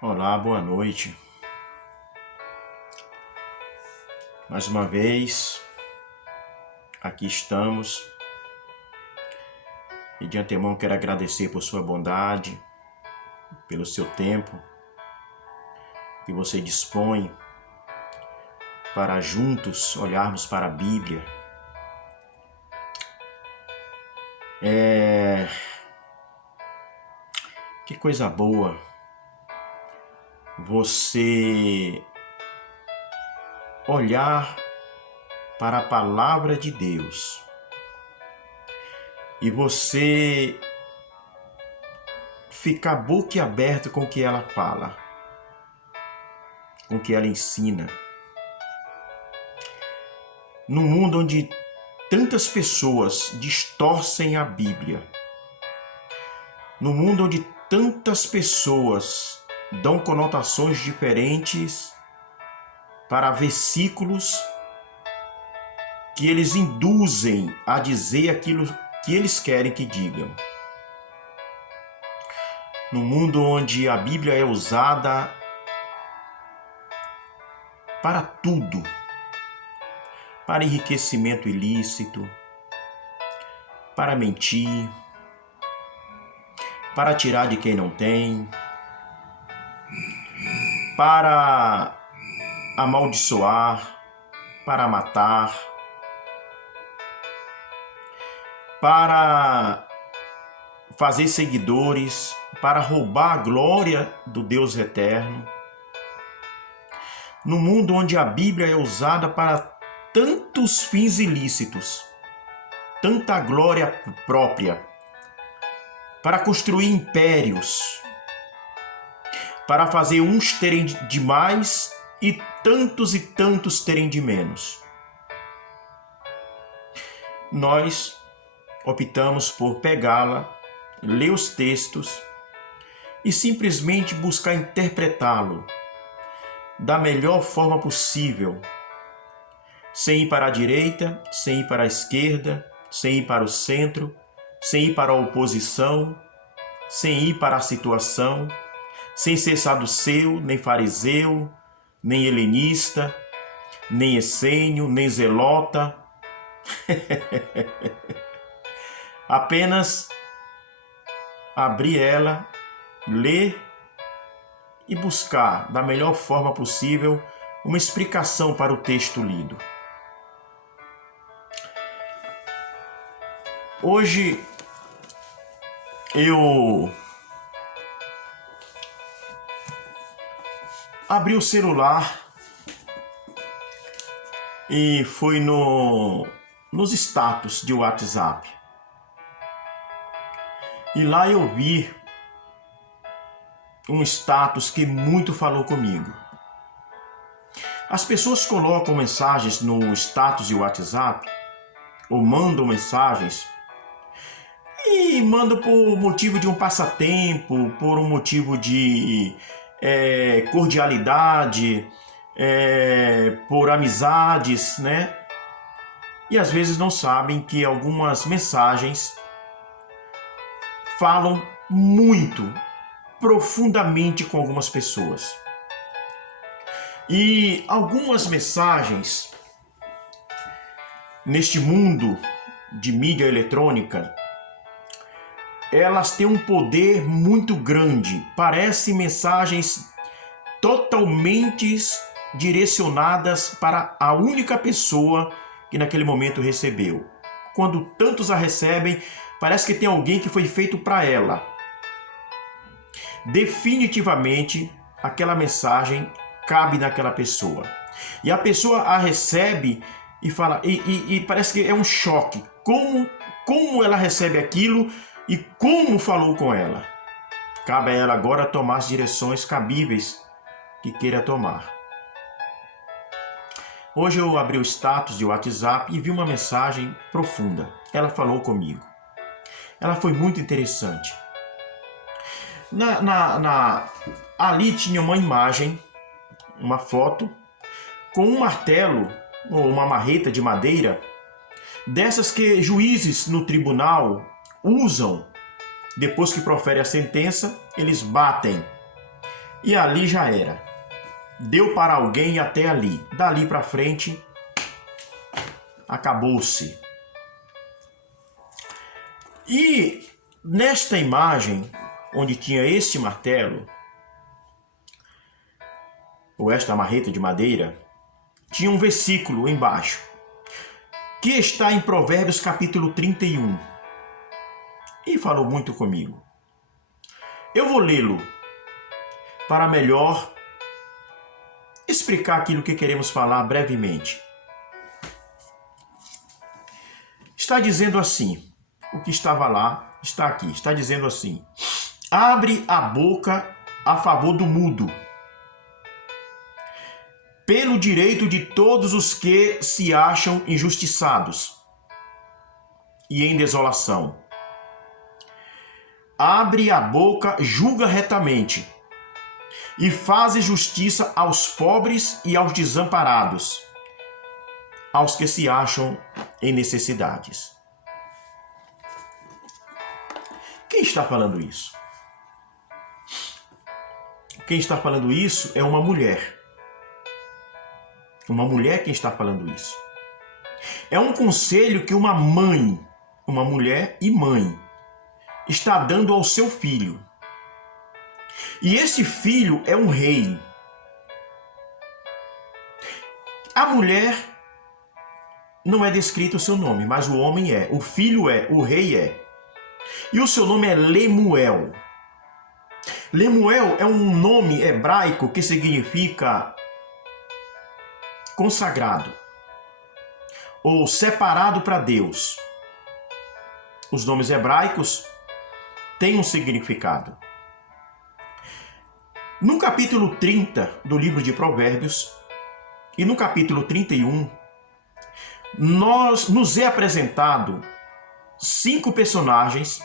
Olá, boa noite. Mais uma vez, aqui estamos. E de antemão quero agradecer por sua bondade, pelo seu tempo que você dispõe para juntos olharmos para a Bíblia. Que coisa boa você olhar para a palavra de Deus e você ficar boquiaberto com o que ela fala, com o que ela ensina. No mundo onde tantas pessoas distorcem a Bíblia, no mundo onde tantas pessoas dão conotações diferentes para versículos que eles induzem a dizer aquilo que eles querem que digam. No mundo onde a Bíblia é usada para tudo, para enriquecimento ilícito, para mentir, para tirar de quem não tem, para amaldiçoar, para matar, para fazer seguidores, para roubar a glória do Deus eterno. No mundo onde a Bíblia é usada para tantos fins ilícitos, tanta glória própria, para construir impérios, para fazer uns terem de mais e tantos terem de menos. Nós optamos por pegá-la, ler os textos e simplesmente buscar interpretá-lo da melhor forma possível, sem ir para a direita, sem ir para a esquerda, sem ir para o centro, sem ir para a oposição, sem ir para a situação, sem ser saduceu, nem fariseu, nem helenista, nem essênio, nem zelota. Apenas abrir ela, ler e buscar da melhor forma possível uma explicação para o texto lido. Hoje eu abri o celular e fui nos status de WhatsApp. E lá eu vi um status que muito falou comigo. As pessoas colocam mensagens no status de WhatsApp ou mandam mensagens e mandam por motivo de um passatempo, por um motivo de cordialidade, por amizades, né? E às vezes não sabem que algumas mensagens falam muito, profundamente com algumas pessoas. E algumas mensagens neste mundo de mídia eletrônica, elas têm um poder muito grande. Parecem mensagens totalmente direcionadas para a única pessoa que naquele momento recebeu. Quando tantos a recebem, parece que tem alguém que foi feito para ela. Definitivamente, aquela mensagem cabe naquela pessoa. E a pessoa a recebe e fala, e parece que é um choque. Como ela recebe aquilo e como falou com ela. Cabe a ela agora tomar as direções cabíveis que queira tomar. Hoje eu abri o status de WhatsApp e vi uma mensagem profunda. Ela falou comigo. Ela foi muito interessante. Ali tinha uma imagem, uma foto, com um martelo ou uma marreta de madeira, dessas que juízes no tribunal usam. Depois que profere a sentença, eles batem e ali já era. Deu para alguém até ali. Dali para frente, acabou-se. E nesta imagem, onde tinha este martelo, ou esta marreta de madeira, tinha um versículo embaixo, que está em Provérbios capítulo 31. E falou muito comigo. Eu vou lê-lo para melhor explicar aquilo que queremos falar brevemente. Está dizendo assim, o que estava lá está aqui, está dizendo assim: abre a boca a favor do mudo, pelo direito de todos os que se acham injustiçados e em desolação. Abre a boca, julga retamente, e faz justiça aos pobres e aos desamparados, aos que se acham em necessidades. Quem está falando isso? Quem está falando isso é uma mulher. Uma mulher quem está falando isso. É um conselho que uma mãe, uma mulher e mãe, está dando ao seu filho. E esse filho é um rei. A mulher não é descrito o seu nome, mas o homem é, o filho é, o rei é. E o seu nome é Lemuel. Lemuel é um nome hebraico que significa consagrado ou separado para Deus. Os nomes hebraicos têm um significado. No capítulo 30 do livro de Provérbios e no capítulo 31, nos é apresentado 5 personagens,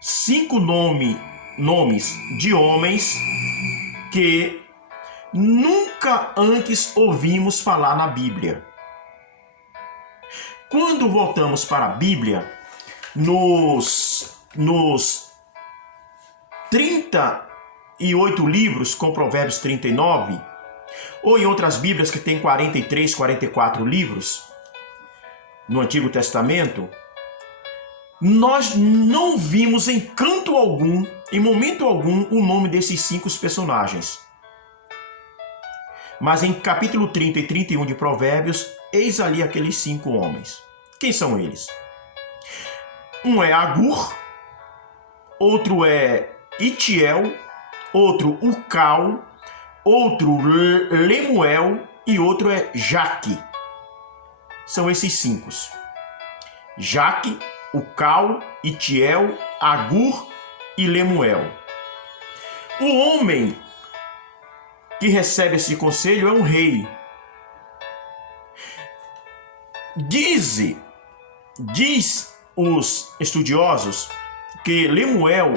5 nomes de homens que nunca antes ouvimos falar na Bíblia. Quando voltamos para a Bíblia, nos 38 livros, com Provérbios 39, ou em outras Bíblias que tem 43, 44 livros, no Antigo Testamento, nós não vimos em canto algum, em momento algum, o nome desses 5 personagens. Mas em capítulo 30 e 31 de Provérbios, eis ali aqueles 5 homens. Quem são eles? Um é Agur, outro é Itiel, outro Ucal, outro Lemuel e outro é Jaque. São esses 5. Jaque, Ucal, Itiel, Agur e Lemuel. O homem que recebe esse conselho é um rei. Diz os estudiosos que Lemuel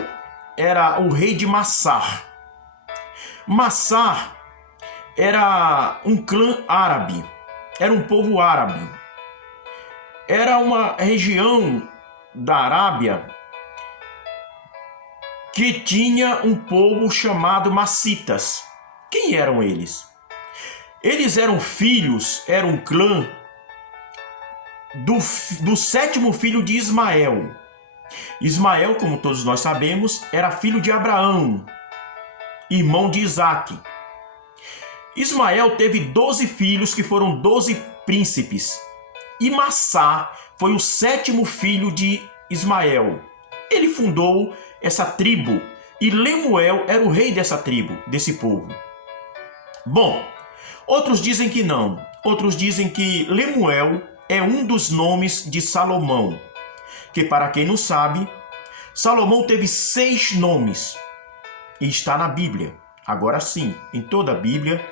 era o rei de Massar. Massar era um clã árabe, era um povo árabe. Era uma região da Arábia que tinha um povo chamado Massitas. Quem eram eles? Eles eram filhos, era um clã do 7º filho de Ismael. Ismael, como todos nós sabemos, era filho de Abraão, irmão de Isaque. Ismael teve 12 filhos que foram 12 príncipes. E Massá foi o 7º filho de Ismael. Ele fundou essa tribo e Lemuel era o rei dessa tribo, desse povo. Bom, outros dizem que não. Outros dizem que Lemuel é um dos nomes de Salomão. Que, para quem não sabe, Salomão teve 6 nomes. E está na Bíblia. Agora sim, em toda a Bíblia,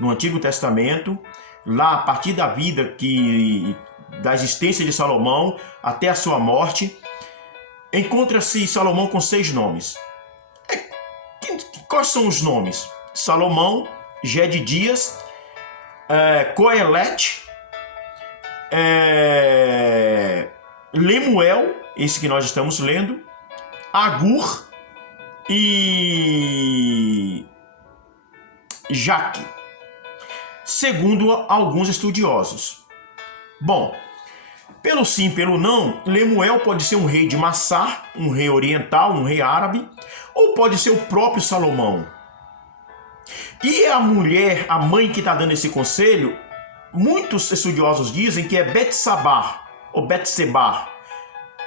no Antigo Testamento, lá a partir da vida da existência de Salomão até a sua morte, encontra-se Salomão com 6 nomes. Quais são os nomes? Salomão, Gedidias, Coelete, Lemuel, esse que nós estamos lendo, Agur e Jaque, segundo alguns estudiosos. Bom, pelo sim, pelo não, Lemuel pode ser um rei de Massar, um rei oriental, um rei árabe, ou pode ser o próprio Salomão. E a mulher, a mãe que está dando esse conselho, muitos estudiosos dizem que é Betsabar, ou Betsebar,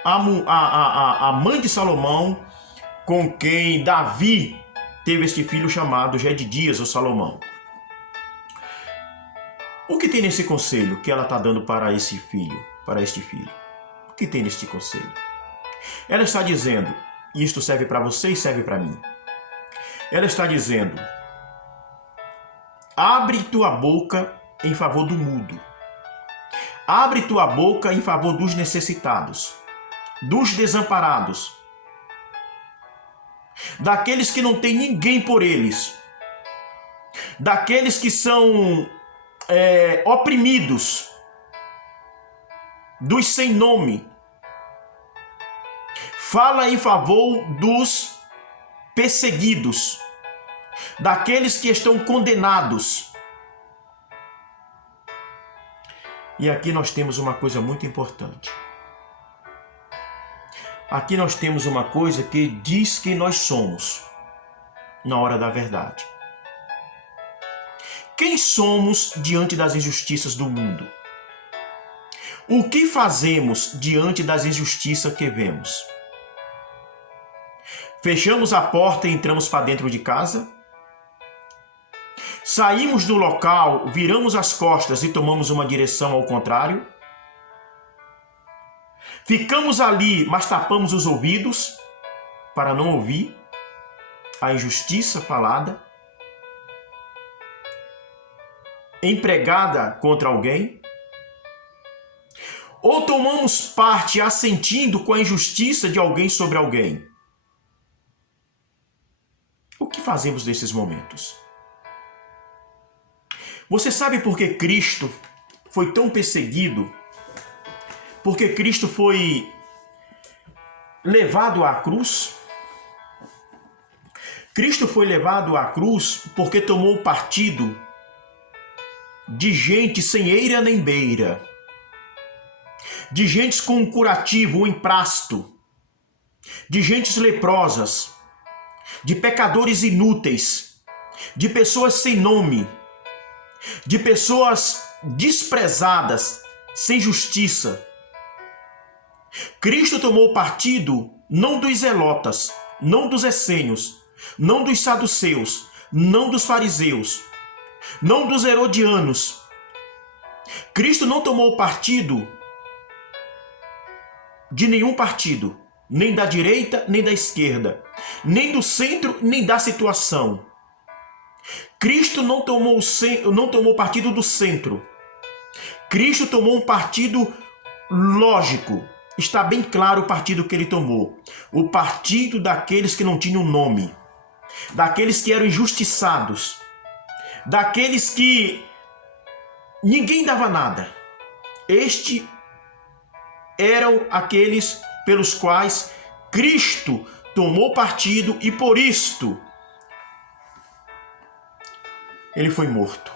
a mãe de Salomão, com quem Davi teve este filho chamado Jedidias, ou Salomão. O que tem nesse conselho que ela está dando para esse filho, para este filho? O que tem neste conselho? Ela está dizendo, e isto serve para você e serve para mim. Ela está dizendo, abre tua boca em favor do mudo. Abre tua boca em favor dos necessitados, dos desamparados, daqueles que não tem ninguém por eles, daqueles que são oprimidos, dos sem nome. Fala em favor dos perseguidos, daqueles que estão condenados. E aqui nós temos uma coisa muito importante. Aqui nós temos uma coisa que diz quem nós somos na hora da verdade. Quem somos diante das injustiças do mundo? O que fazemos diante das injustiças que vemos? Fechamos a porta e entramos para dentro de casa? Saímos do local, viramos as costas e tomamos uma direção ao contrário? Ficamos ali, mas tapamos os ouvidos para não ouvir a injustiça falada, empregada contra alguém? Ou tomamos parte assentindo com a injustiça de alguém sobre alguém? O que fazemos nesses momentos? Você sabe por que Cristo foi tão perseguido? Porque Cristo foi levado à cruz? Cristo foi levado à cruz porque tomou partido de gente sem eira nem beira, de gente com um curativo, um emprasto, de gentes leprosas, de pecadores inúteis, de pessoas sem nome, de pessoas desprezadas, sem justiça. Cristo tomou partido não dos zelotas, não dos essênios, não dos saduceus, não dos fariseus, não dos herodianos. Cristo não tomou partido de nenhum partido, nem da direita, nem da esquerda, nem do centro, nem da situação. Cristo não tomou partido do centro. Cristo tomou um partido lógico. Está bem claro o partido que ele tomou. O partido daqueles que não tinham nome, daqueles que eram injustiçados, daqueles que ninguém dava nada. Este eram aqueles pelos quais Cristo tomou partido e por isto ele foi morto.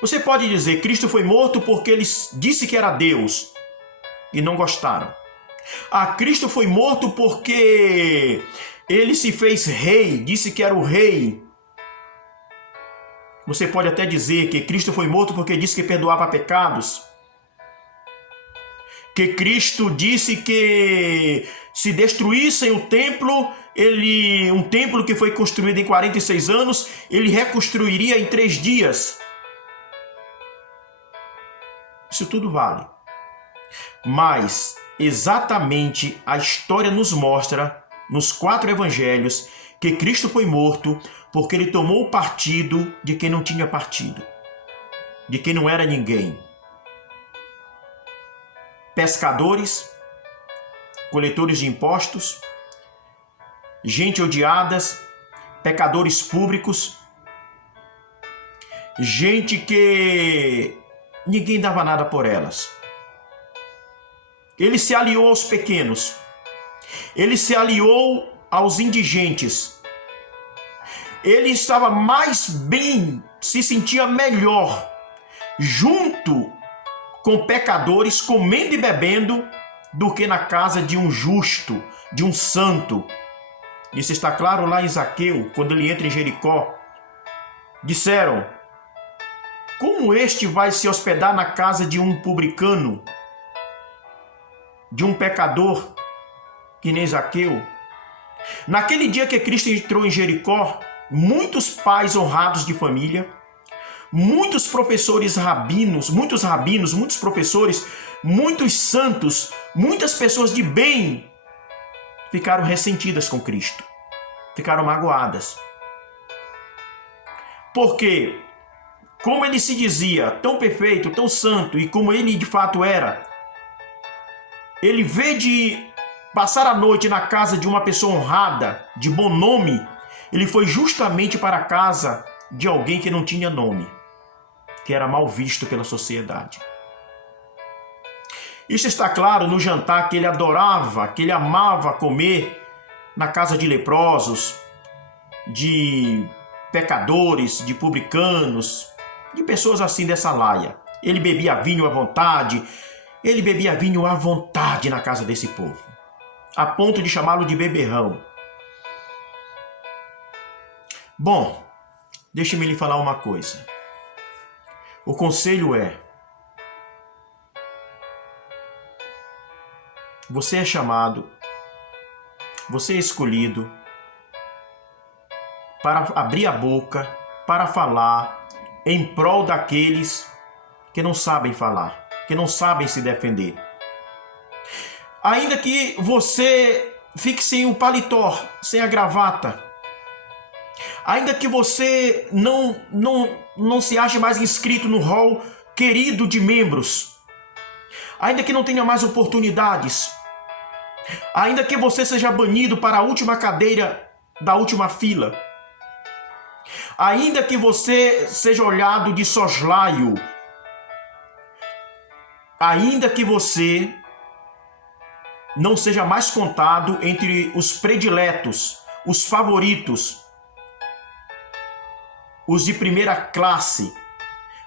Você pode dizer, Cristo foi morto porque ele disse que era Deus e não gostaram. Cristo foi morto porque ele se fez rei, disse que era o rei. Você pode até dizer que Cristo foi morto porque disse que perdoava pecados. Que Cristo disse que se destruíssem o templo, um templo que foi construído em 46 anos, ele reconstruiria em 3 dias. Isso tudo vale. Mas exatamente a história nos mostra, nos 4 evangelhos, que Cristo foi morto porque ele tomou o partido de quem não tinha partido, de quem não era ninguém. Pescadores, coletores de impostos, gente odiadas, pecadores públicos, gente que ninguém dava nada por elas. Ele se aliou aos pequenos, ele se aliou aos indigentes, ele estava mais bem, se sentia melhor, junto com pecadores, comendo e bebendo, do que na casa de um justo, de um santo. Isso está claro lá em Zaqueu, quando ele entra em Jericó. Disseram: como este vai se hospedar na casa de um publicano, de um pecador, que nem Zaqueu? Naquele dia que Cristo entrou em Jericó, muitos pais honrados de família, muitos professores rabinos, muitos professores, muitos santos, muitas pessoas de bem ficaram ressentidas com Cristo, ficaram magoadas. Porque, como ele se dizia tão perfeito, tão santo, e como ele de fato era, ele vê de passar a noite na casa de uma pessoa honrada, de bom nome, ele foi justamente para a casa de alguém que não tinha nome, que era mal visto pela sociedade. Isso está claro no jantar que ele adorava, que ele amava comer na casa de leprosos, de pecadores, de publicanos, de pessoas assim dessa laia. Ele bebia vinho à vontade, na casa desse povo, a ponto de chamá-lo de beberrão. Bom, deixe-me lhe falar uma coisa. O conselho é: você é chamado, você é escolhido para abrir a boca, para falar em prol daqueles que não sabem falar, que não sabem se defender. Ainda que você fique sem o paletó, sem a gravata, ainda que você não se ache mais inscrito no hall querido de membros, ainda que não tenha mais oportunidades, ainda que você seja banido para a última cadeira da última fila, ainda que você seja olhado de soslaio, ainda que você não seja mais contado entre os prediletos, os favoritos, os de primeira classe,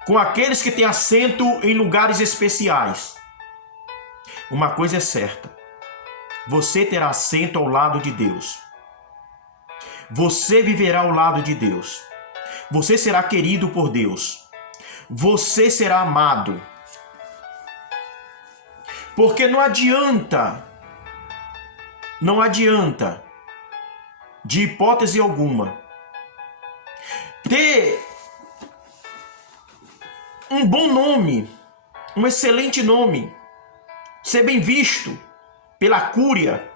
com aqueles que têm assento em lugares especiais, uma coisa é certa: você terá assento ao lado de Deus. Você viverá ao lado de Deus. Você será querido por Deus. Você será amado. Porque não adianta, de hipótese alguma, ter um bom nome, um excelente nome, ser bem visto pela cúria,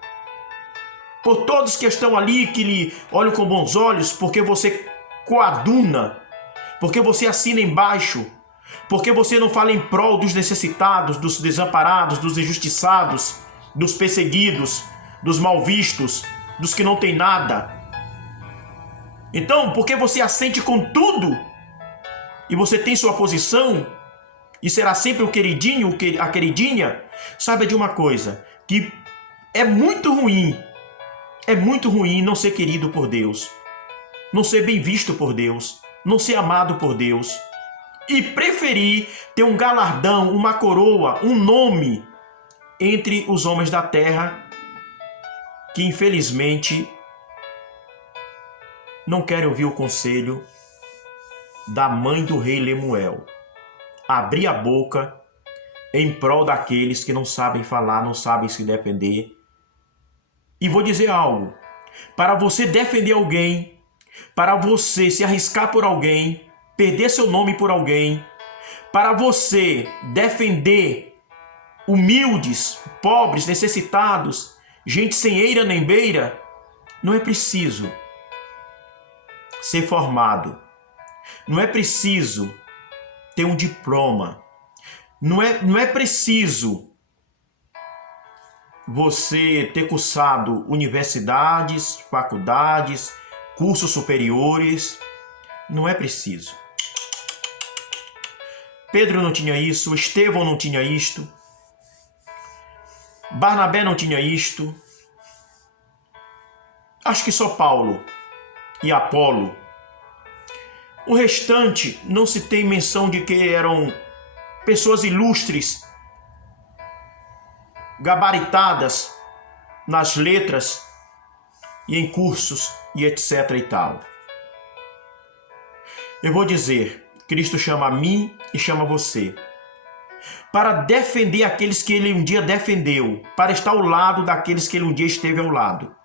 por todos que estão ali, que lhe olham com bons olhos, porque você coaduna, porque você assina embaixo, porque você não fala em prol dos necessitados, dos desamparados, dos injustiçados, dos perseguidos, dos mal vistos, dos que não têm nada. Então, porque você assente com tudo, e você tem sua posição, e será sempre o queridinho, a queridinha, saiba de uma coisa, que é muito ruim não ser querido por Deus, não ser bem visto por Deus, não ser amado por Deus, e preferir ter um galardão, uma coroa, um nome entre os homens da terra, que infelizmente não querem ouvir o conselho da mãe do rei Lemuel: abrir a boca em prol daqueles que não sabem falar, não sabem se defender. E vou dizer algo: para você defender alguém, para você se arriscar por alguém, perder seu nome por alguém, para você defender humildes, pobres, necessitados, gente sem eira nem beira, não é preciso ser formado, não é preciso ter um diploma, não é preciso você ter cursado universidades, faculdades, cursos superiores, não é preciso. Pedro não tinha isso, Estevão não tinha isto, Barnabé não tinha isto. Acho que só Paulo e Apolo O restante não se tem menção de que eram pessoas ilustres, gabaritadas nas letras e em cursos e etc e tal. Eu vou dizer, Cristo chama a mim e chama você para defender aqueles que ele um dia defendeu, para estar ao lado daqueles que ele um dia esteve ao lado.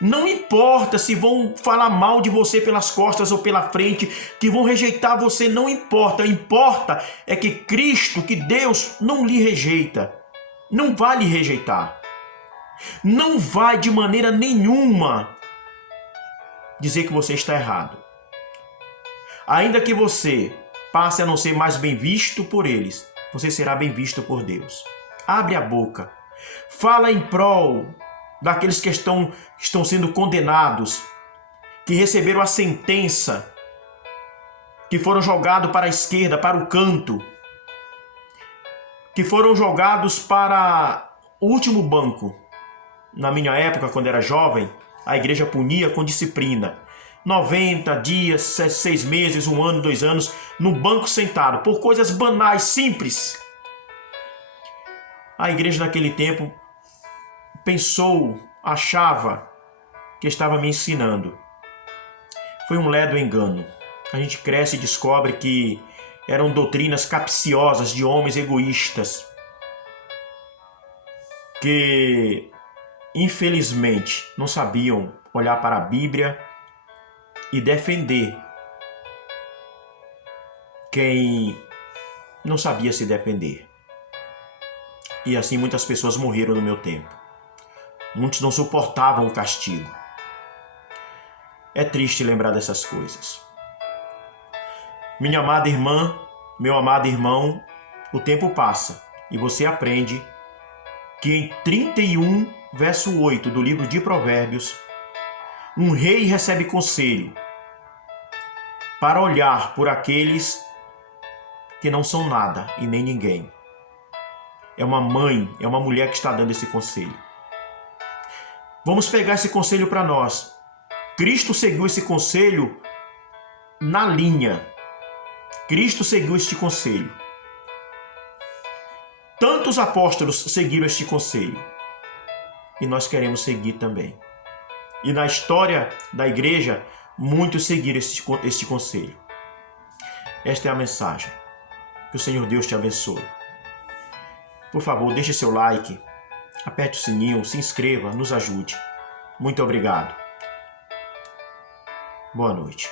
Não importa se vão falar mal de você pelas costas ou pela frente, que vão rejeitar você, não importa. Importa é que Cristo, que Deus não lhe rejeita, não vai lhe rejeitar. Não vai de maneira nenhuma dizer que você está errado. Ainda que você passe a não ser mais bem visto por eles, você será bem visto por Deus. Abre a boca. Fala em prol daqueles que estão sendo condenados, que receberam a sentença, que foram jogados para a esquerda, para o canto, que foram jogados para o último banco. Na minha época, quando era jovem, a igreja punia com disciplina. 90 dias, 6 meses, 1 ano, 2 anos, no banco sentado, por coisas banais, simples. A igreja naquele tempo pensou, achava que estava me ensinando. Foi um ledo engano. A gente cresce e descobre que eram doutrinas capciosas de homens egoístas que, infelizmente, não sabiam olhar para a Bíblia e defender quem não sabia se defender. E assim muitas pessoas morreram no meu tempo. Muitos não suportavam o castigo. É triste lembrar dessas coisas. Minha amada irmã, meu amado irmão, o tempo passa e você aprende que em 31, verso 8 do livro de Provérbios, um rei recebe conselho para olhar por aqueles que não são nada e nem ninguém. É uma mãe, é uma mulher que está dando esse conselho. Vamos pegar esse conselho para nós. Cristo seguiu esse conselho na linha. Cristo seguiu este conselho. Tantos apóstolos seguiram este conselho. E nós queremos seguir também. E na história da igreja, muitos seguiram este conselho. Esta é a mensagem. Que o Senhor Deus te abençoe. Por favor, deixe seu like, aperte o sininho, se inscreva, nos ajude. Muito obrigado. Boa noite.